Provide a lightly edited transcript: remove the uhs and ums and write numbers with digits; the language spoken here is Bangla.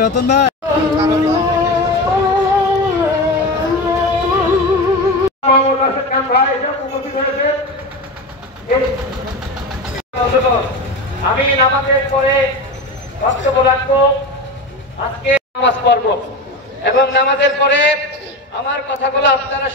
রতন ভাই আমি নামাজের পরে বক্তব্য রাখবো। আজকে নামাজ পড়ব এবং নামাজের পরে আমার কথাগুলো আপনারা